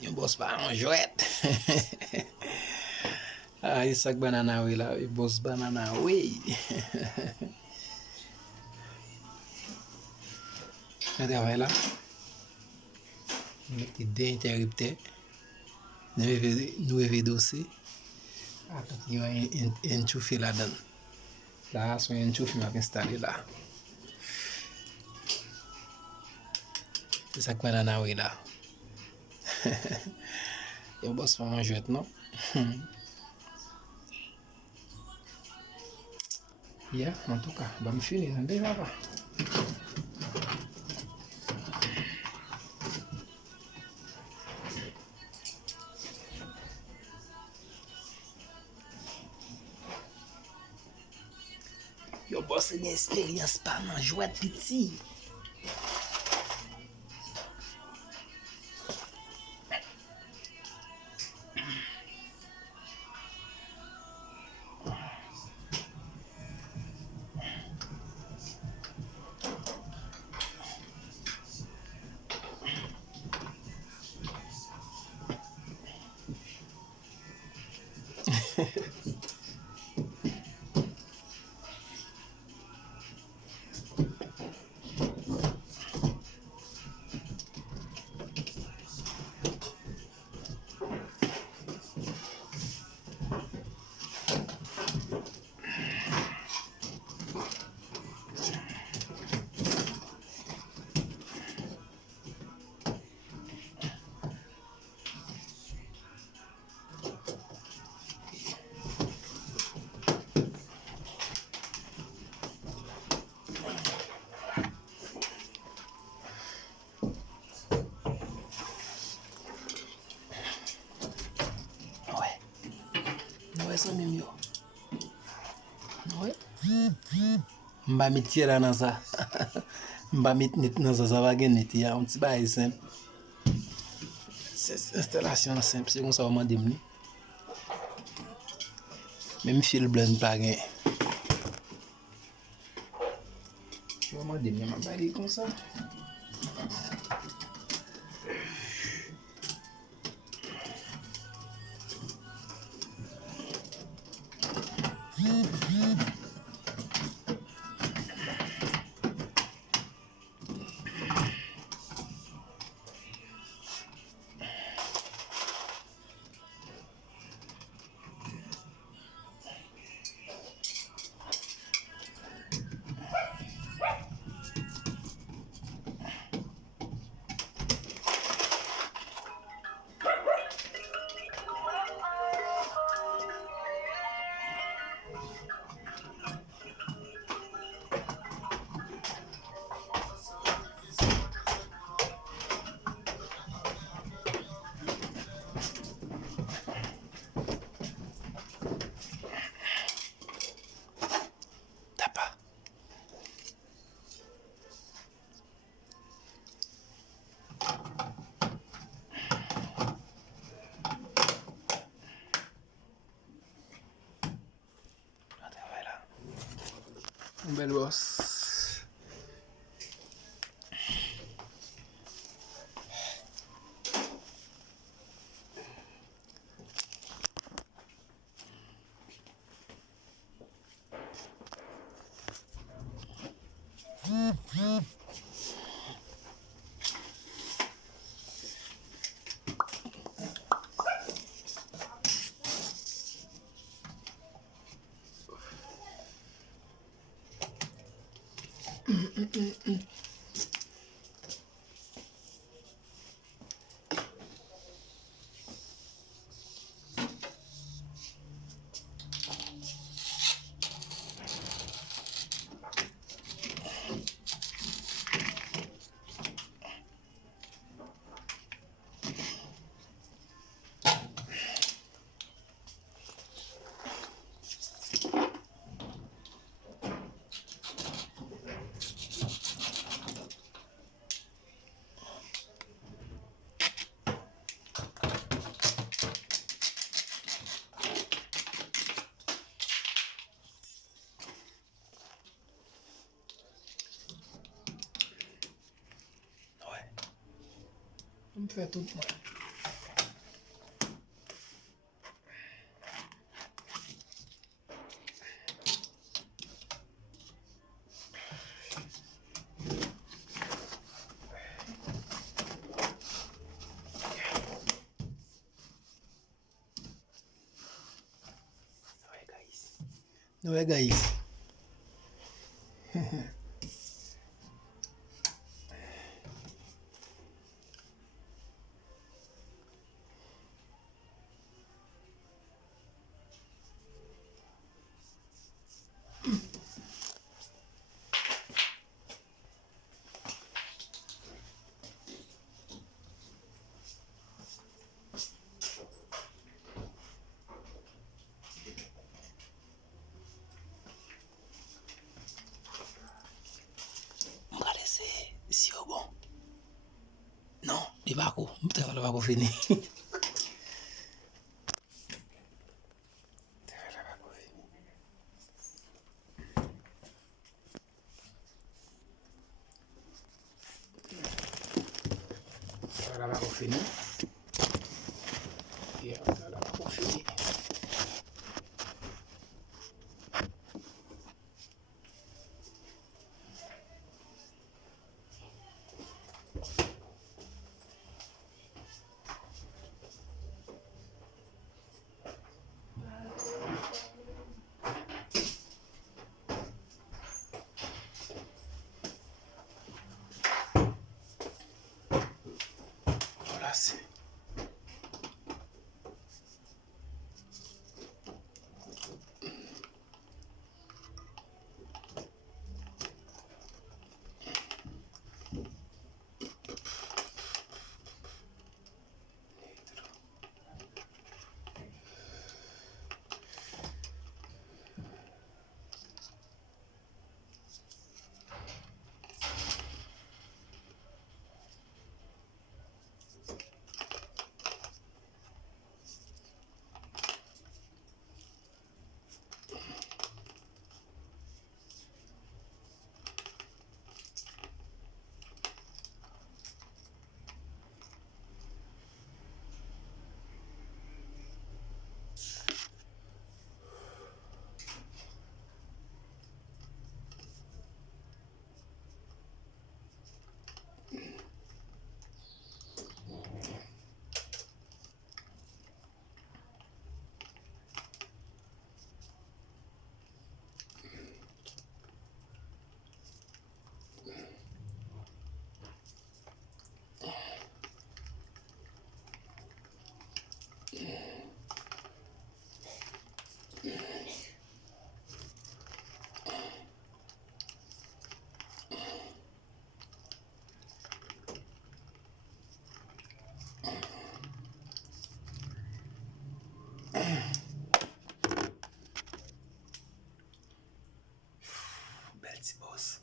Yon boss pa an jwet. Ah, yon sak banana we la. Yon boss banana we. Yon travay la. Mette den interrupteur. Nou eve dosé. Apat yon enchoufe la dan. La son enchoufe map installe la. C'est ça que banana we la. Yon boss pa an jwet non? Ya, en tout cas, ba mi fini nan deja pa. Yo boss gen expérience pa nan jwet piti. Ouais, ça même yo. Ouais. Mba mit tira nan sa. Mba mit net nan sa va gen net ya. Un ti baye simple. C'est installation simple. C'est comme ça on dem ni. Même fil blanc pa gen. On dem ni m'a baye comme ça. Un bel boss. On fait tout. Ouais guys. Si bon. Non, il va pas. Peut-être va pas finir. Ela va pas finir. Et ela va pas finir. Voilà, c'est. Belle boss.